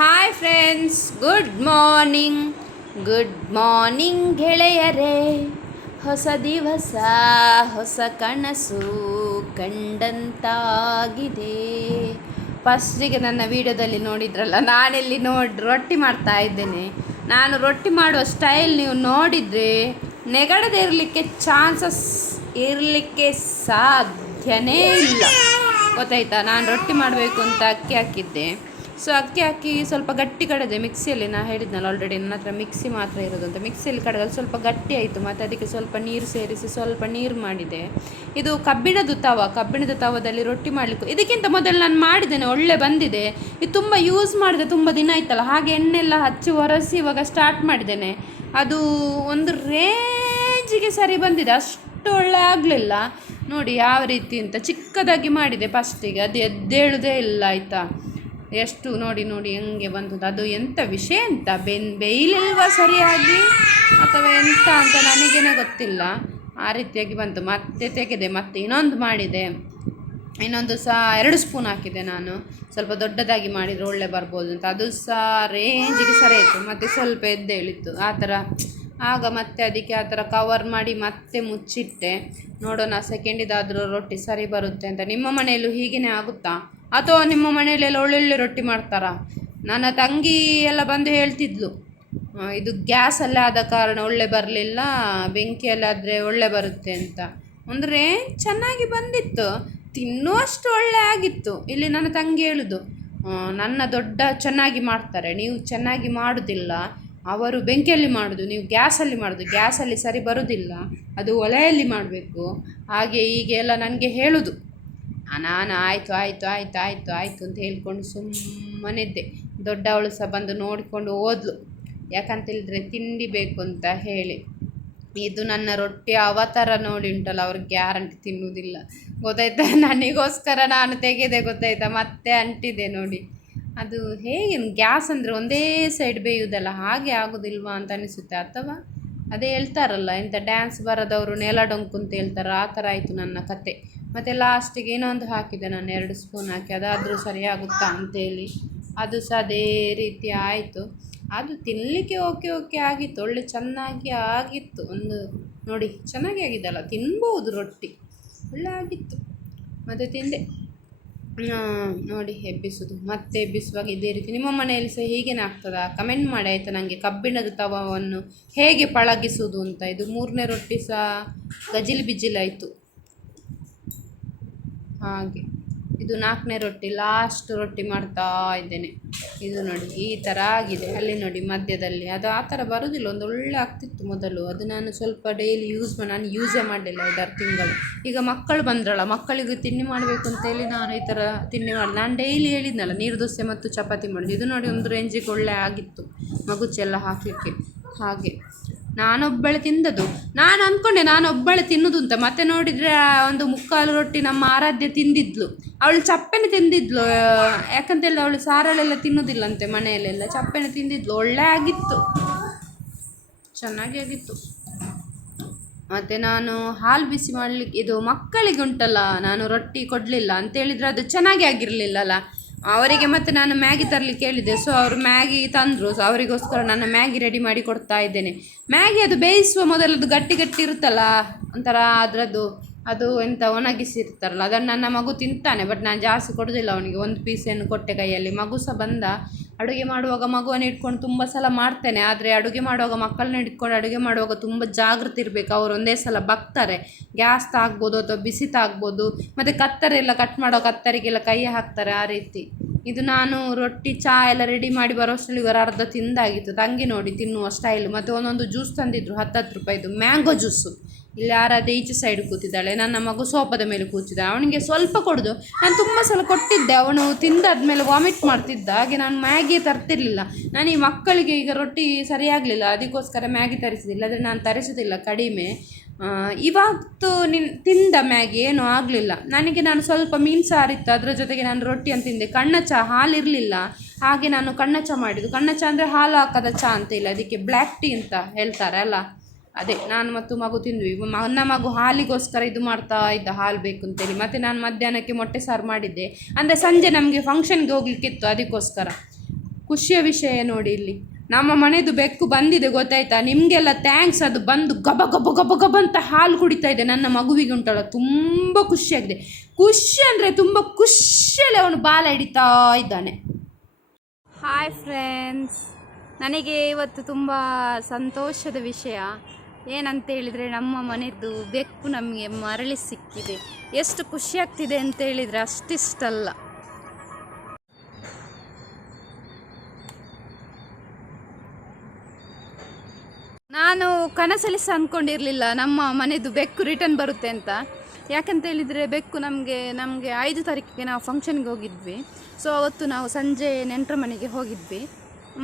Hi friends good morning good morning ಗೆಳೆಯರೇ. ಹೊಸ ದಿವಸ, ಹೊಸ ಕನಸು ಕಂಡಂತಾಗಿದೆ. ಫಸ್ಟಿಗೆ ನನ್ನ ವಿಡಿಯೋದಲ್ಲಿ ನೋಡಿದ್ರಲ್ಲ, ನಾನೆಲ್ಲಿ ನೋಡಿ, ರೊಟ್ಟಿ ಮಾಡ್ತಾ ಇದ್ದೇನೆ. ನಾನು ರೊಟ್ಟಿ ಮಾಡುವ ಸ್ಟೈಲ್ ನೀವು ನೋಡಿದರೆ ನೆಗಡದೇ ಇರಲಿಕ್ಕೆ ಚಾನ್ಸಸ್ ಇರಲಿಕ್ಕೆ ಸಾಧ್ಯನೇ ಇಲ್ಲ. ಗೊತ್ತಾಯ್ತಾ? ನಾನು ರೊಟ್ಟಿ ಮಾಡಬೇಕು ಅಂತ ಅಕ್ಕಿ ಹಾಕಿದ್ದೆ. ಸೊ ಅಕ್ಕಿ ಹಾಕಿ ಸ್ವಲ್ಪ ಗಟ್ಟಿ ಕಡದೆ ಮಿಕ್ಸಿಯಲ್ಲಿ ನಾನು ಹೇಳಿದ್ನಲ್ಲ ಆಲ್ರೆಡಿ ನನ್ನ ಹತ್ರ ಮಿಕ್ಸಿ ಮಾತ್ರ ಇರೋದು ಅಂತ. ಮಿಕ್ಸಿಯಲ್ಲಿ ಅದು ಸ್ವಲ್ಪ ಗಟ್ಟಿ ಆಯಿತು. ಮತ್ತು ಅದಕ್ಕೆ ಸ್ವಲ್ಪ ನೀರು ಸೇರಿಸಿ ಸ್ವಲ್ಪ ನೀರು ಮಾಡಿದೆ. ಇದು ಕಬ್ಬಿಣದ ತವ ಕಬ್ಬಿಣದ ತವದಲ್ಲಿ ರೊಟ್ಟಿ ಮಾಡಲಿಕ್ಕೆ. ಇದಕ್ಕಿಂತ ಮೊದಲು ನಾನು ಮಾಡಿದ್ದೇನೆ, ಒಳ್ಳೆ ಬಂದಿದೆ. ಇದು ತುಂಬ ಯೂಸ್ ಮಾಡಿದೆ, ತುಂಬ ದಿನ ಆಯ್ತಲ್ಲ. ಹಾಗೆ ಎಣ್ಣೆಲ್ಲ ಹಚ್ಚಿ ಒರೆಸಿ ಇವಾಗ ಸ್ಟಾರ್ಟ್ ಮಾಡಿದ್ದೇನೆ. ಅದು ಒಂದು ರೇಂಜಿಗೆ ಸರಿ ಬಂದಿದೆ. ಅಷ್ಟು ಒಳ್ಳೆ ಆಗಲಿಲ್ಲ. ನೋಡಿ ಯಾವ ರೀತಿ ಅಂತ ಚಿಕ್ಕದಾಗಿ ಮಾಡಿದೆ ಫಸ್ಟಿಗೆ ಅದು ಎದ್ದೇಳುವುದೇ ಇಲ್ಲ, ಆಯಿತಾ? ಎಷ್ಟು ನೋಡಿ ನೋಡಿ ಹೆಂಗೆ ಬಂದದ್ದು. ಅದು ಎಂಥ ವಿಷಯ ಅಂತ ಬೆನ್, ಬೇಯಲಿಲ್ವ ಸರಿಯಾಗಿ? ಅಥವಾ ಎಂತ ಅಂತ ನನಗೇನೆ ಗೊತ್ತಿಲ್ಲ. ಆ ರೀತಿಯಾಗಿ ಬಂತು. ಮತ್ತೆ ತೆಗೆದೆ, ಮತ್ತೆ ಇನ್ನೊಂದು ಮಾಡಿದೆ. ಇನ್ನೊಂದು ಸಹ ಎರಡು ಸ್ಪೂನ್ ಹಾಕಿದೆ ನಾನು. ಸ್ವಲ್ಪ ದೊಡ್ಡದಾಗಿ ಮಾಡಿದರೆ ಒಳ್ಳೆ ಬರ್ಬೋದು ಅಂತ. ಅದು ಸಹ ರೇಂಜಿಗೆ ಸರಿ ಆಯಿತು. ಮತ್ತು ಸ್ವಲ್ಪ ಎದ್ದೇಳಿತ್ತು ಆ ಥರ. ಆಗ ಮತ್ತೆ ಅದಕ್ಕೆ ಆ ಥರ ಕವರ್ ಮಾಡಿ ಮತ್ತೆ ಮುಚ್ಚಿಟ್ಟೆ. ನೋಡೋಣ ಸೆಕೆಂಡಿದಾದರೂ ರೊಟ್ಟಿ ಸರಿ ಬರುತ್ತೆ ಅಂತ. ನಿಮ್ಮ ಮನೆಯಲ್ಲೂ ಹೀಗೇ ಆಗುತ್ತಾ? ಅಥವಾ ನಿಮ್ಮ ಮನೆಯಲ್ಲೆಲ್ಲ ಒಳ್ಳೊಳ್ಳೆ ರೊಟ್ಟಿ ಮಾಡ್ತಾರಾ? ನನ್ನ ತಂಗಿ ಎಲ್ಲ ಬಂದು ಹೇಳ್ತಿದ್ಲು. ಇದು ಗ್ಯಾಸಲ್ಲೇ ಆದ ಕಾರಣ ಒಳ್ಳೆ ಬರಲಿಲ್ಲ, ಬೆಂಕಿಯಲ್ಲಾದರೆ ಒಳ್ಳೆ ಬರುತ್ತೆ ಅಂತ. ಅಂದರೆ ಚೆನ್ನಾಗಿ ಬಂದಿತ್ತು. ತಿನ್ನುವಷ್ಟು ಒಳ್ಳೆ ಆಗಿತ್ತು. ಇಲ್ಲಿ ನನ್ನ ತಂಗಿ ಹೇಳುದು ನನ್ನ ದೊಡ್ಡ ಚೆನ್ನಾಗಿ ಮಾಡ್ತಾರೆ, ನೀವು ಚೆನ್ನಾಗಿ ಮಾಡೋದಿಲ್ಲ. ಅವರು ಬೆಂಕಿಯಲ್ಲಿ ಮಾಡೋದು, ನೀವು ಗ್ಯಾಸಲ್ಲಿ ಮಾಡೋದು. ಗ್ಯಾಸಲ್ಲಿ ಸರಿ ಬರೋದಿಲ್ಲ, ಅದು ಒಲೆಯಲ್ಲಿ ಮಾಡಬೇಕು. ಹಾಗೆ ಹೀಗೆ ಎಲ್ಲ ನನಗೆ ಹೇಳೋದು. ನಾನು, ಆಯಿತು ಆಯಿತು ಆಯಿತು ಆಯಿತು ಆಯಿತು ಅಂತ ಹೇಳ್ಕೊಂಡು ಸುಮ್ಮನಿದ್ದೆ. ದೊಡ್ಡವಳು ಸಹ ಬಂದು ನೋಡಿಕೊಂಡು ಹೋದ್ಲು ಯಾಕಂತೇಳಿದ್ರೆ ತಿಂಡಿ ಬೇಕು ಅಂತ ಹೇಳಿ. ಇದು ನನ್ನ ರೊಟ್ಟಿ ಅವತಾರ ನೋಡಿ ಉಂಟಲ್ಲ, ಅವ್ರಿಗೆ ಗ್ಯಾರಂಟಿ ತಿನ್ನುವುದಿಲ್ಲ. ಗೊತ್ತಾಯ್ತಾ? ನನಗೋಸ್ಕರ ನಾನು ತೆಗೆದೆ, ಗೊತ್ತಾಯ್ತಾ? ಮತ್ತೆ ಅಂಟಿದೆ ನೋಡಿ. ಅದು ಹೇಗೆ ಗ್ಯಾಸ್ ಅಂದರೆ ಒಂದೇ ಸೈಡ್ ಬೇಯುವುದಲ್ಲ, ಹಾಗೆ ಆಗೋದಿಲ್ವಾ ಅಂತ ಅನಿಸುತ್ತೆ ಅಥವಾ? ಅದೇ ಹೇಳ್ತಾರಲ್ಲ ಎಂಥ ಡ್ಯಾನ್ಸ್ ಬರೋದವರು ನೆಲ ಡೊಂಕು ಅಂತ ಹೇಳ್ತಾರೆ, ಆ ಥರ ಆಯಿತು ನನ್ನ ಕತೆ. ಮತ್ತು ಲಾಸ್ಟಿಗೆ ಇನ್ನೊಂದು ಹಾಕಿದೆ ನಾನು, ಎರಡು ಸ್ಪೂನ್ ಹಾಕಿ. ಅದಾದರೂ ಸರಿಯಾಗುತ್ತಾ ಅಂತೇಳಿ. ಅದು ಸಹ ಅದೇ ರೀತಿ ಆಯಿತು. ಅದು ತಿನ್ನಲಿಕ್ಕೆ ಓಕೆ ಓಕೆ ಆಗಿತ್ತು. ಒಳ್ಳೆ ಚೆನ್ನಾಗಿ ಆಗಿತ್ತು. ಒಂದು ನೋಡಿ, ಚೆನ್ನಾಗಿ ಆಗಿದ್ದಲ್ಲ, ತಿನ್ಬೋದು ರೊಟ್ಟಿ. ಒಳ್ಳೆ ಆಗಿತ್ತು. ಮತ್ತು ತಿಂದೆ. ನೋಡಿ, ಎಬ್ಬಿಸೋದು. ಮತ್ತೆ ಎಬ್ಬಿಸುವಾಗ ಇದೇ ರೀತಿ. ನಿಮ್ಮ ಮನೆಯಲ್ಲಿ ಸಹ ಹೀಗೇನೆ ಆಗ್ತದಾ? ಕಮೆಂಟ್ ಮಾಡಿ, ಆಯಿತಾ ನನಗೆ ಕಬ್ಬಿಣದ ತವವನ್ನು ಹೇಗೆ ಪಳಗಿಸುವುದು ಅಂತ. ಇದು ಮೂರನೇ ರೊಟ್ಟಿ ಸಹ ಗಜಿಲ್ ಬಿಜಿಲಾಯಿತು ಹಾಗೆ. ಇದು ನಾಲ್ಕನೇ ರೊಟ್ಟಿ ಲಾಸ್ಟ್ ರೊಟ್ಟಿ ಮಾಡ್ತಾ ಇದ್ದೇನೆ. ಇದು ನೋಡಿ, ಈ ಥರ ಆಗಿದೆ. ಅಲ್ಲಿ ನೋಡಿ, ಮಧ್ಯದಲ್ಲಿ. ಅದು ಆ ಥರ ಬರೋದಿಲ್ಲ, ಒಂದು ಒಳ್ಳೆ ಆಗ್ತಿತ್ತು ಮೊದಲು. ಅದು ನಾನು ಸ್ವಲ್ಪ ಡೈಲಿ ಯೂಸ್ ನಾನು ಯೂಸೇ ಮಾಡಲಿಲ್ಲ ಐದಾರು ತಿಂಗಳು. ಈಗ ಮಕ್ಕಳು ಬಂದ್ರಲ್ಲ, ಮಕ್ಕಳಿಗೆ ತಿಂಡಿ ಮಾಡಬೇಕು ಅಂತೇಳಿ ನಾನು ಈ ಥರ ತಿಂಡಿ ಮಾಡಿ, ನಾನು ಡೈಲಿ ಹೇಳಿದ್ನಲ್ಲ, ನೀರು ದೋಸೆ ಮತ್ತು ಚಪಾತಿ ಮಾಡೋದು ಇದು ನೋಡಿ, ಒಂದು ರೇಂಜಿಗೆ ಒಳ್ಳೆ ಆಗಿತ್ತು ಮಗುಚೆಲ್ಲ ಹಾಕಲಿಕ್ಕೆ. ಹಾಗೆ. ನಾನೊಬ್ಬಳೆ ತಿಂದದ್ದು. ನಾನು ಅಂದ್ಕೊಂಡೆ ನಾನೊಬ್ಬಳೆ ತಿನ್ನುದು ಅಂತ. ಮತ್ತೆ ನೋಡಿದ್ರೆ ಒಂದು ಮುಕ್ಕಾಲು ರೊಟ್ಟಿ ನಮ್ಮ ಆರಾಧ್ಯ ತಿಂದಿದ್ಲು. ಅವಳು ಚಪ್ಪೆನೆ ತಿಂದಿದ್ಲು. ಯಾಕಂತ ಯಾಕಂತೇಳಿದ್ರೆ ಅವಳು ಸಾರಳೆಲ್ಲ ತಿನ್ನುದಿಲ್ಲಂತೆ ಮನೆಯಲ್ಲೆಲ್ಲ. ಚಪ್ಪೆನೆ ತಿಂದಿದ್ಲು. ಒಳ್ಳೆ ಆಗಿತ್ತು. ಚೆನ್ನಾಗಿ ಆಗಿತ್ತು. ಮತ್ತು ನಾನು ಹಾಲು ಬಿಸಿ ಮಾಡಲಿಕ್ಕೆ, ಇದು ಮಕ್ಕಳಿಗೆ ಉಂಟಲ್ಲ, ನಾನು ರೊಟ್ಟಿ ಕೊಡಲಿಲ್ಲ. ಅಂತೇಳಿದರೆ ಅದು ಚೆನ್ನಾಗಿ ಆಗಿರಲಿಲ್ಲಲ್ಲ. ಅವರಿಗೆ ಮತ್ತೆ ನಾನು ಮ್ಯಾಗಿ ತರಲಿಕ್ಕೆ ಹೇಳಿದೆ ಸೊ ಅವರು ಮ್ಯಾಗಿ ತಂದರು. ಸೊ ಅವರಿಗೋಸ್ಕರ ನಾನು ಮ್ಯಾಗಿ ರೆಡಿ ಮಾಡಿ ಕೊಡ್ತಾ ಇದ್ದೇನೆ. ಮ್ಯಾಗಿ ಅದು ಬೇಯಿಸುವ ಮೊದಲದು ಗಟ್ಟಿ ಗಟ್ಟಿ ಇರುತ್ತಲ್ಲ ಒಂಥರ ಅದರದ್ದು ಅದು ಎಂತ ಒಣಗಿಸಿರ್ತಾರಲ್ಲ, ಅದನ್ನು ನನ್ನ ಮಗು ತಿಂತಾನೆ ಬಟ್ ನಾನು ಜಾಸ್ತಿ ಕೊಡೋದಿಲ್ಲ ಅವನಿಗೆ. ಒಂದು ಪೀಸನ್ನು ಕೊಟ್ಟೆ ಕೈಯಲ್ಲಿ. ಮಗು ಸಹ ಬಂದ. ಅಡುಗೆ ಮಾಡುವಾಗ ಮಗುವನ್ನು ಇಟ್ಕೊಂಡು ತುಂಬ ಸಲ ಮಾಡ್ತೇನೆ, ಆದರೆ ಅಡುಗೆ ಮಾಡುವಾಗ ಮಕ್ಕಳನ್ನ ಇಟ್ಕೊಂಡು ಅಡುಗೆ ಮಾಡುವಾಗ ತುಂಬ ಜಾಗೃತಿ ಇರಬೇಕು. ಅವರು ಒಂದೇ ಸಲ ಬಗ್ತಾರೆ ಗ್ಯಾಸ್ ತಾಗ್ಬೋದು ಅಥವಾ ಬಿಸಿ ತಾಗ್ಬೋದು. ಮತ್ತು ಕತ್ತರಿ ಎಲ್ಲ ಕಟ್ ಮಾಡೋ ಕತ್ತರಿಗೆಲ್ಲ ಕೈ ಹಾಕ್ತಾರೆ ಆ ರೀತಿ. ಇದು ನಾನು ರೊಟ್ಟಿ ಚಹಾ ಎಲ್ಲ ರೆಡಿ ಮಾಡಿ ಬರೋಷ್ಟರಲ್ಲಿ ಇವರ ಅರ್ಧ ತಿಂದಾಗಿತ್ತು. ತಂಗಿ ನೋಡಿ, ತಿನ್ನುವ ಸ್ಟೈಲ್ ಮತ್ತು ಒಂದೊಂದು ಜ್ಯೂಸ್ ತಂದಿದ್ರು, ಹತ್ತತ್ತು ರೂಪಾಯಿದು. ಮ್ಯಾಂಗೋ ಜ್ಯೂಸು ಇಲ್ಲಿ ಯಾರಾದ್ರೂ ಈಚೆ ಸೈಡ್ ಕೂತಿದ್ದಾಳೆ. ನನ್ನ ಮಗು ಸೋಪದ ಮೇಲೆ ಕೂತಿದ್ದ ಅವನಿಗೆ ಸ್ವಲ್ಪ ಕೊಡೋದು. ನಾನು ತುಂಬ ಸಲ ಕೊಟ್ಟಿದ್ದೆ. ಅವನು ತಿಂದಾದ್ಮೇಲೆ ವಾಮಿಟ್ ಮಾಡ್ತಿದ್ದ. ಹಾಗೆ ನಾನು ಮ್ಯಾಗಿ ತರ್ತಿರ್ಲಿಲ್ಲ. ನಾನು ಈ ಮಕ್ಕಳಿಗೆ ಈಗ ರೊಟ್ಟಿ ಸರಿಯಾಗಲಿಲ್ಲ. ಅದಕ್ಕೋಸ್ಕರ ಮ್ಯಾಗಿ ತರಿಸಿದಿಲ್ಲ ಆದರೆ ನಾನು ತರಿಸೋದಿಲ್ಲ. ಕಡಿಮೆ. ಇವತ್ತು ನಿನ್ ತಿಂದ ಮ್ಯಾಗಿ ಏನೂ ಆಗಲಿಲ್ಲ. ನನಗೆ ನಾನು ಸ್ವಲ್ಪ ಮೀನು ಸಾರಿತ್ತು ಅದರ ಜೊತೆಗೆ ನಾನು ರೊಟ್ಟಿಯನ್ನು ತಿಂದೆ. ಕಣ್ಣ ಚಹಾ ಹಾಲು ಇರಲಿಲ್ಲ. ಹಾಗೆ ನಾನು ಕಣ್ಣ ಚಹಾ ಮಾಡಿದ್ದು. ಕಣ್ಣ ಚಹಾ ಅಂದರೆ ಹಾಲು ಹಾಕದ ಚಹಾ ಅಂತ ಇಲ್ಲ. ಅದಕ್ಕೆ ಬ್ಲ್ಯಾಕ್ ಟೀ ಅಂತ ಹೇಳ್ತಾರೆ ಅಲ್ಲ. ಅದೇ, ನಾನು ಮತ್ತು ಮಗು ತಿಂದ್ವಿ. ನನ್ನ ಮಗು ಹಾಲಿಗೋಸ್ಕರ ಇದು ಮಾಡ್ತಾ ಇದ್ದ ಹಾಲು ಬೇಕು ಅಂತೇಳಿ ಮತ್ತು ನಾನು ಮಧ್ಯಾಹ್ನಕ್ಕೆ ಮೊಟ್ಟೆ ಸಾರು ಮಾಡಿದ್ದೆ. ಅಂದರೆ ಸಂಜೆ ನಮಗೆ ಫಂಕ್ಷನ್ಗೆ ಹೋಗ್ಲಿಕ್ಕಿತ್ತು, ಅದಕ್ಕೋಸ್ಕರ. ಖುಷಿಯ ವಿಷಯ ನೋಡಿ ಇಲ್ಲಿ. ನಮ್ಮ ಮನೆಯದು ಬೆಕ್ಕು ಬಂದಿದೆ, ಗೊತ್ತಾಯ್ತಾ? ನಿಮಗೆಲ್ಲ ಥ್ಯಾಂಕ್ಸ್ ಅದು ಬಂದು ಗಬ ಗಬ ಗಬ ಗಬ ಅಂತ ಹಾಲು ಕುಡಿತಾ ಇದೆ. ನನ್ನ ಮಗುವಿಗೆ ಉಂಟಲ್ಲ, ತುಂಬ ಖುಷಿಯಾಗಿದೆ. ಖುಷಿ ಅಂದರೆ ತುಂಬ ಖುಷಿಯಲ್ಲಿ ಅವನು ಬಾಲ ಹಿಡಿತಾ ಇದ್ದಾನೆ. ಹಾಯ್ ಫ್ರೆಂಡ್ಸ್ ನನಗೆ ಇವತ್ತು ತುಂಬ ಸಂತೋಷದ ವಿಷಯ. ಏನಂತ ಹೇಳಿದರೆ, ನಮ್ಮ ಮನೆಯದು ಬೆಕ್ಕು ನಮಗೆ ಮರಳಿ ಸಿಕ್ಕಿದೆ. ಎಷ್ಟು ಖುಷಿಯಾಗ್ತಿದೆ ಅಂತ ಹೇಳಿದರೆ ಅಷ್ಟಿಷ್ಟಲ್ಲ. ನಾನು ಕನಸಲ್ಲಿ ಸಹ ಅಂದ್ಕೊಂಡಿರಲಿಲ್ಲ ನಮ್ಮ ಮನೆದು ಬೆಕ್ಕು ರಿಟರ್ನ್ ಬರುತ್ತೆ ಅಂತ. ಯಾಕಂತ ಹೇಳಿದರೆ ಬೆಕ್ಕು ನಮಗೆ ನಮಗೆ ಐದು ತಾರೀಕಿಗೆ ನಾವು ಫಂಕ್ಷನ್ಗೆ ಹೋಗಿದ್ವಿ. ಸೊ ಅವತ್ತು ನಾವು ಸಂಜೆ ನೆಂಟರ ಮನೆಗೆ ಹೋಗಿದ್ವಿ.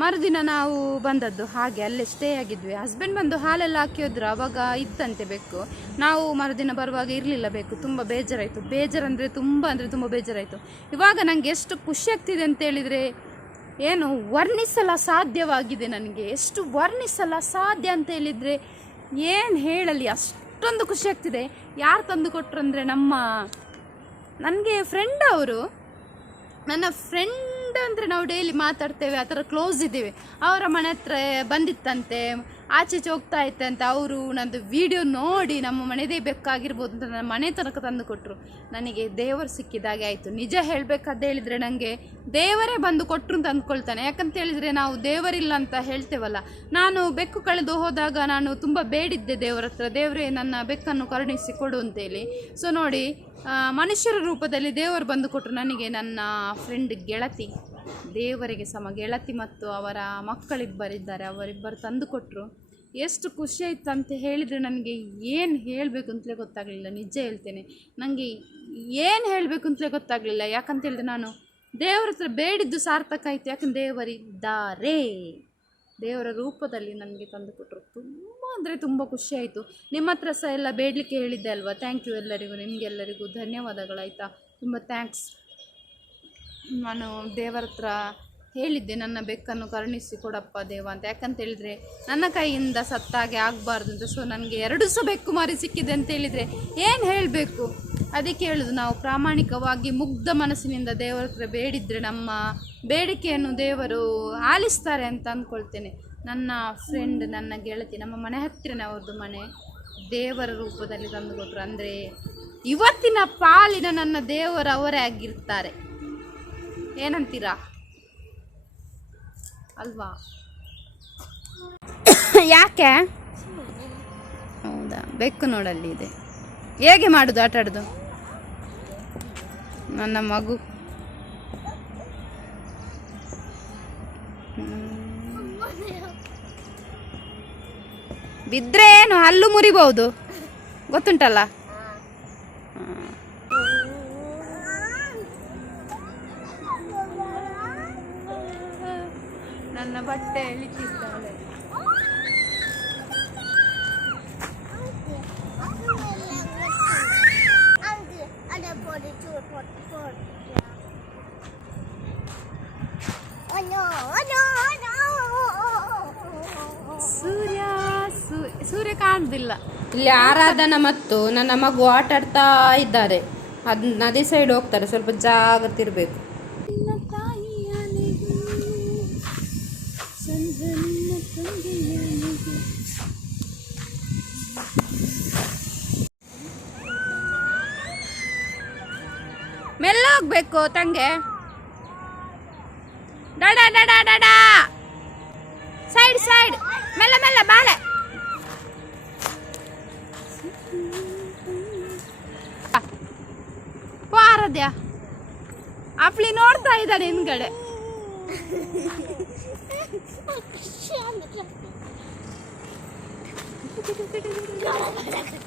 ಮರುದಿನ ನಾವು ಬಂದದ್ದು ಹಾಗೆ, ಅಲ್ಲೇ ಸ್ಟೇ ಆಗಿದ್ವಿ. ಹಸ್ಬೆಂಡ್ ಬಂದು ಹಾಲೆಲ್ಲ ಹಾಕಿದ್ರು ಅವಾಗ ಇತ್ತಂತೆ ಬೆಕ್ಕು. ನಾವು ಮರುದಿನ ಬರುವಾಗ ಇರಲಿಲ್ಲ ಬೇಕು ತುಂಬ ಬೇಜಾರಾಯಿತು. ಬೇಜಾರಂದರೆ ತುಂಬ ಅಂದರೆ ತುಂಬ ಬೇಜಾರಾಯಿತು. ಇವಾಗ ನನಗೆ ಎಷ್ಟು ಖುಷಿ ಆಗ್ತಿದೆ ಅಂತ ಹೇಳಿದರೆ ಏನು ವರ್ಣಿಸಲ ಸಾಧ್ಯವಾಗಿದೆ ನನಗೆ. ಎಷ್ಟು ವರ್ಣಿಸಲ ಸಾಧ್ಯ ಅಂತ ಹೇಳಿದರೆ ಏನು ಹೇಳಲಿ, ಅಷ್ಟೊಂದು ಖುಷಿ ಆಗ್ತಿದೆ. ಯಾರು ತಂದು ಕೊಟ್ಟರು ಅಂದರೆ ನಮ್ಮ, ನನಗೆ ಫ್ರೆಂಡ್ ಅವರು, ನನ್ನ ಫ್ರೆಂಡ್ ಅಂದರೆ ನಾವು ಡೈಲಿ ಮಾತಾಡ್ತೇವೆ, ಆ ಥರ ಕ್ಲೋಸ್ ಇದ್ದೀವಿ. ಅವರ ಮನೆ ಹತ್ರ ಬಂದಿತ್ತಂತೆ ಆಚೆ ಈಚೆ ಇತ್ತೆ ಅಂತ ಅವರು ನಂದು ವಿಡಿಯೋ ನೋಡಿ ನಮ್ಮ ಮನೆದೇ ಬೆಕ್ಕಾಗಿರ್ಬೋದು ಅಂತ ನನ್ನ ಮನೆ ತನಕ ತಂದು ಕೊಟ್ಟರು ನನಗೆ ದೇವರು ಸಿಕ್ಕಿದಾಗೆ ಆಯಿತು. ನಿಜ ಹೇಳಬೇಕಾದ ಹೇಳಿದರೆ ನನಗೆ ದೇವರೇ ಬಂದು ಕೊಟ್ಟರು ಅಂತ ಅಂದ್ಕೊಳ್ತಾನೆ. ಯಾಕಂತ ಹೇಳಿದರೆ ನಾವು ದೇವರಿಲ್ಲ ಅಂತ ಹೇಳ್ತೇವಲ್ಲ. ನಾನು ಬೆಕ್ಕು ಕಳೆದು ಹೋದಾಗ ನಾನು ತುಂಬ ಬೇಡಿದ್ದೆ ದೇವರ ಹತ್ರ. ದೇವರೇ ನನ್ನ ಬೆಕ್ಕನ್ನು ಕರುಣಿಸಿ ಕೊಡು ಅಂತೇಳಿ. ಸೊ ನೋಡಿ ಮನುಷ್ಯರ ರೂಪದಲ್ಲಿ ದೇವರು ಬಂದು ಕೊಟ್ಟರು ನನಗೆ ನನ್ನ ಫ್ರೆಂಡ್ ಗೆಳತಿ. ದೇವರಿಗೆ ಸಮ ಗೆಳತಿ ಮತ್ತು ಅವರ ಮಕ್ಕಳಿಬ್ಬರಿದ್ದಾರೆ. ಅವರಿಬ್ಬರು ತಂದು ಕೊಟ್ಟರು ಎಷ್ಟು ಖುಷಿ ಆಯ್ತು ಅಂತ ಹೇಳಿದರೆ ನನಗೆ ಏನು ಹೇಳಬೇಕು ಅಂತಲೇ ಗೊತ್ತಾಗಲಿಲ್ಲ, ನಿಜ ಹೇಳ್ತೇನೆ. ನನಗೆ ಏನು ಹೇಳಬೇಕು ಅಂತಲೇ ಗೊತ್ತಾಗಲಿಲ್ಲ. ಯಾಕಂತ ಹೇಳಿದ್ರೆ ನಾನು ದೇವರ ಹತ್ರ ಬೇಡಿದ್ದು ಸಾರ್ಥಕ ಆಯಿತು. ಯಾಕಂದ್ರೆ ದೇವರಿದ್ದಾರೆ. ದೇವರ ರೂಪದಲ್ಲಿ ನನಗೆ ತಂದು ಕೊಟ್ಟರು. ತುಂಬ ಅಂದರೆ ತುಂಬ ಖುಷಿಯಾಯಿತು ನಿಮ್ಮ ಹತ್ರ ಸಹ ಎಲ್ಲ ಬೇಡಲಿಕ್ಕೆ ಹೇಳಿದ್ದೆ ಅಲ್ವಾ? ಥ್ಯಾಂಕ್ ಯು ಎಲ್ಲರಿಗೂ, ನಿಮಗೆಲ್ಲರಿಗೂ ಧನ್ಯವಾದಗಳಾಯಿತಾ? ತುಂಬ ಥ್ಯಾಂಕ್ಸ್ ನಾನು ದೇವರ ಹತ್ರ ಹೇಳಿದ್ದೆ, ನನ್ನ ಬೆಕ್ಕನ್ನು ಕರುಣಿಸಿ ಕೊಡಪ್ಪ ದೇವ ಅಂತ. ಯಾಕಂತ ಹೇಳಿದರೆ, ನನ್ನ ಕೈಯಿಂದ ಸತ್ತಾಗೆ ಆಗಬಾರ್ದು ಅಂತ. ಸೊ ನನಗೆ ಎರಡು ಸಹ ಬೆಕ್ಕು ಮಾರಿ ಸಿಕ್ಕಿದೆ ಅಂತ ಹೇಳಿದರೆ ಏನು ಹೇಳಬೇಕು? ಅದಕ್ಕೆ ಹೇಳೋದು, ನಾವು ಪ್ರಾಮಾಣಿಕವಾಗಿ ಮುಗ್ಧ ಮನಸ್ಸಿನಿಂದ ದೇವರ ಹತ್ರ ಬೇಡಿದರೆ ನಮ್ಮ ಬೇಡಿಕೆಯನ್ನು ದೇವರು ಆಲಿಸ್ತಾರೆ ಅಂತ ಅಂದ್ಕೊಳ್ತೇನೆ ನನ್ನ ಫ್ರೆಂಡ್ ನನ್ನ ಗೆಳತಿ, ನಮ್ಮ ಮನೆ ಹತ್ತಿರನೇ ಅವ್ರದ್ದು ಮನೆ, ದೇವರ ರೂಪದಲ್ಲಿ ತಂದು ಕೊಟ್ಟರು ಅಂದರೆ ಇವತ್ತಿನ ಪಾಲಿನ ನನ್ನ ದೇವರವರೇ ಆಗಿರ್ತಾರೆ. ಏನಂತೀರಾ? ಅಲ್ವಾ? ಯಾಕೆ? ಹೌದಾ? ಬೆಕ್ಕು ನೋಡಲ್ಲಿ ಇದೆ. ಹೇಗೆ ಮಾಡುದು ಆಟ ಆಡೋದು? ನನ್ನ ಮಗು. ಬಿದ್ರೆ ಏನು? ಹಲ್ಲು ಮುರಿಬಹುದು. ಗೊತ್ತುಂಟಲ್ಲ? ಇಲ್ಲಿ ಆರಾಧನಾ ಮತ್ತು ನನ್ನ ಮಗು ಆಟ ಆಡ್ತಾ ಇದ್ದಾರೆ. ಅದ್ ನದಿ ಸೈಡ್ ಹೋಗ್ತಾರೆ ಸ್ವಲ್ಪ ಜಾಗ್ರತೆ ಇರಬೇಕು. ಮೆಲ್ಲ ಹೋಗ್ಬೇಕು ತಂಗೆ. ಡಡ ಡಡ ಡಡ. ಪೋ ಆರಾಧ್ಯ ಅಪ್ಲಿ ನೋಡ್ತಾ ಇದ್ದಾನೆ ಹಿಂದ್ಗಡೆ ಎಲ್ಲಿದೆ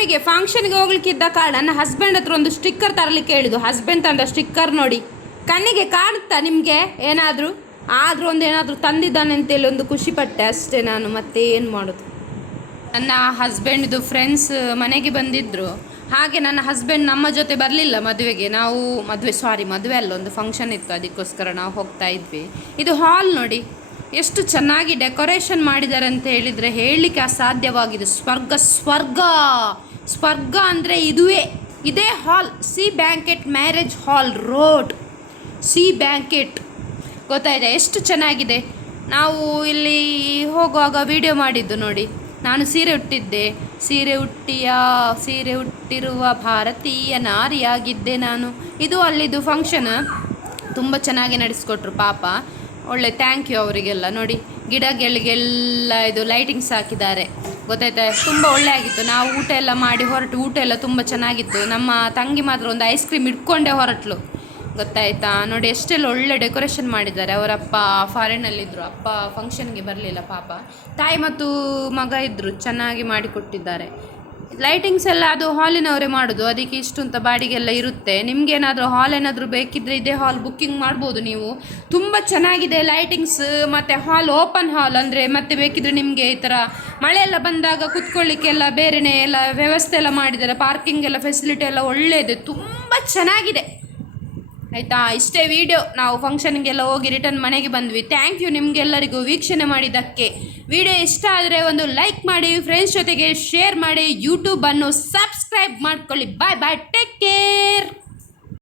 ನಮಗೆ ಫಂಕ್ಷನ್ಗೆ ಹೋಗ್ಲಿಕ್ಕಿದ್ದ ಕಾರಣ ನನ್ನ ಹಸ್ಬೆಂಡ್ ಹತ್ರ ಒಂದು ಸ್ಟಿಕ್ಕರ್ ತರಲಿಕ್ಕೆ ಹೇಳಿದ್ದು. ಹಸ್ಬೆಂಡ್ ತಂದ ಸ್ಟಿಕ್ಕರ್ ನೋಡಿ. ಕಣ್ಣಿಗೆ ಕಾಣುತ್ತಾ ನಿಮಗೆ? ಏನಾದರೂ? ಆದರೂ ಒಂದು ಏನಾದರೂ ತಂದಿದ್ದಾನೆ ಅಂತೇಳಿ ಒಂದು ಖುಷಿ ಪಟ್ಟೆ ಅಷ್ಟೇ ನಾನು, ಮತ್ತೆ ಏನು ಮಾಡೋದು? ನನ್ನ ಹಸ್ಬೆಂಡ್ದು ಫ್ರೆಂಡ್ಸ್ ಮನೆಗೆ ಬಂದಿದ್ದರು ಹಾಗೆ ನನ್ನ ಹಸ್ಬೆಂಡ್ ನಮ್ಮ ಜೊತೆ ಬರಲಿಲ್ಲ ಮದುವೆಗೆ. ನಾವು ಮದುವೆ ಸಾರಿ ಮದುವೆ ಅಲ್ಲ, ಒಂದು ಫಂಕ್ಷನ್ ಇತ್ತು, ಅದಕ್ಕೋಸ್ಕರ ನಾವು ಹೋಗ್ತಾ ಇದ್ವಿ. ಇದು ಹಾಲ್ ನೋಡಿ. ಎಷ್ಟು ಚೆನ್ನಾಗಿ ಡೆಕೋರೇಷನ್ ಮಾಡಿದ್ದಾರೆ ಅಂತ ಹೇಳಿದರೆ ಹೇಳಲಿಕ್ಕೆ ಅಸಾಧ್ಯವಾಗಿದೆ ಸ್ವರ್ಗ ಸ್ವರ್ಗ! ಸ್ವರ್ಗ ಅಂದರೆ ಇದುವೇ. ಇದೇ hall, C banquet marriage hall road. C banquet. ಗೊತ್ತಾಯಿದೆ ಎಷ್ಟು ಚೆನ್ನಾಗಿದೆ? ನಾವು ಇಲ್ಲಿ ಹೋಗುವಾಗ ವಿಡಿಯೋ ಮಾಡಿದ್ದು ನೋಡಿ. ನಾನು ಸೀರೆ ಉಟ್ಟಿದ್ದೆ. ಸೀರೆ ಉಟ್ಟಿಯ, ಸೀರೆ ಉಟ್ಟಿರುವ ಭಾರತೀಯ ನಾರಿಯಾಗಿದ್ದೆ ನಾನು. ಇದು ಅಲ್ಲಿದು ಫಂಕ್ಷನ್ ತುಂಬ ಚೆನ್ನಾಗಿ ನಡೆಸ್ಕೊಟ್ರು ಪಾಪ. ಒಳ್ಳೆ ಥ್ಯಾಂಕ್ ಯು ಅವರಿಗೆಲ್ಲ ನೋಡಿ. ಗಿಡಗಳಿಗೆಲ್ಲ ಇದು ಲೈಟಿಂಗ್ಸ್ ಹಾಕಿದ್ದಾರೆ. ಗೊತ್ತಾಯ್ತಾ? ತುಂಬ ಒಳ್ಳೆ ಆಗಿತ್ತು ನಾವು ಊಟ ಎಲ್ಲ ಮಾಡಿ ಹೊರಟು, ಊಟ ಎಲ್ಲ ತುಂಬ ಚೆನ್ನಾಗಿತ್ತು. ನಮ್ಮ ತಂಗಿ ಮಾತ್ರ ಒಂದು ಐಸ್ ಕ್ರೀಮ್ ಇಟ್ಕೊಂಡೇ ಹೊರಟ್ಲು. ಗೊತ್ತಾಯ್ತಾ? ನೋಡಿ, ಎಷ್ಟೆಲ್ಲ ಒಳ್ಳೆ ಡೆಕೋರೇಷನ್ ಮಾಡಿದ್ದಾರೆ. ಅವರಪ್ಪ ಫಾರಿನಲ್ಲಿದ್ದರು ಅಪ್ಪ ಫಂಕ್ಷನ್ಗೆ ಬರಲಿಲ್ಲ ಪಾಪ. ತಾಯಿ ಮತ್ತು ಮಗ ಇದ್ದರು ಚೆನ್ನಾಗಿ ಮಾಡಿಕೊಟ್ಟಿದ್ದಾರೆ. ಲೈಟಿಂಗ್ಸ್ ಎಲ್ಲ ಅದು ಹಾಲಿನವರೇ ಮಾಡೋದು. ಅದಕ್ಕೆ ಇಷ್ಟು ಅಂತ ಬಾಡಿಗೆಲ್ಲ ಇರುತ್ತೆ ನಿಮ್ಗೇನಾದರೂ ಹಾಲ್ ಏನಾದರೂ ಬೇಕಿದ್ರೆ ಇದೇ ಹಾಲ್ ಬುಕ್ಕಿಂಗ್ ಮಾಡ್ಬೋದು ನೀವು. ತುಂಬ ಚೆನ್ನಾಗಿದೆ ಲೈಟಿಂಗ್ಸ್ ಮತ್ತು ಹಾಲ್ ಓಪನ್ ಹಾಲ್ ಅಂದರೆ ಮತ್ತೆ ಬೇಕಿದ್ರೆ ನಿಮಗೆ ಈ ಥರ ಮಳೆ ಎಲ್ಲ ಬಂದಾಗ ಕುತ್ಕೊಳ್ಳಿಕ್ಕೆಲ್ಲ ಬೇರೆನೇ ಎಲ್ಲ ವ್ಯವಸ್ಥೆ ಎಲ್ಲ ಮಾಡಿದ್ದಾರೆ. ಪಾರ್ಕಿಂಗ್ ಎಲ್ಲ ಫೆಸಿಲಿಟಿ ಎಲ್ಲ ಒಳ್ಳೆಯದು ತುಂಬ ಚೆನ್ನಾಗಿದೆ. ಆಯಿತಾ? ಇಷ್ಟೇ ವಿಡಿಯೋ ನಾವು ಫಂಕ್ಷನ್ಗೆಲ್ಲ ಹೋಗಿ ರಿಟರ್ನ್ ಮನೆಗೆ ಬಂದ್ವಿ. ಥ್ಯಾಂಕ್ ಯು ನಿಮಗೆಲ್ಲರಿಗೂ ವೀಕ್ಷಣೆ ಮಾಡಿದ್ದಕ್ಕೆ. ವಿಡಿಯೋ ಇಷ್ಟ ಆದರೆ ಒಂದು ಲೈಕ್ ಮಾಡಿ ಫ್ರೆಂಡ್ಸ್ ಜೊತೆಗೆ ಶೇರ್ ಮಾಡಿ ಯೂಟ್ಯೂಬನ್ನು ಸಬ್ಸ್ಕ್ರೈಬ್ ಮಾಡ್ಕೊಳ್ಳಿ. ಬಾಯ್ ಬಾಯ್ ಟೇಕ್ ಕೇರ್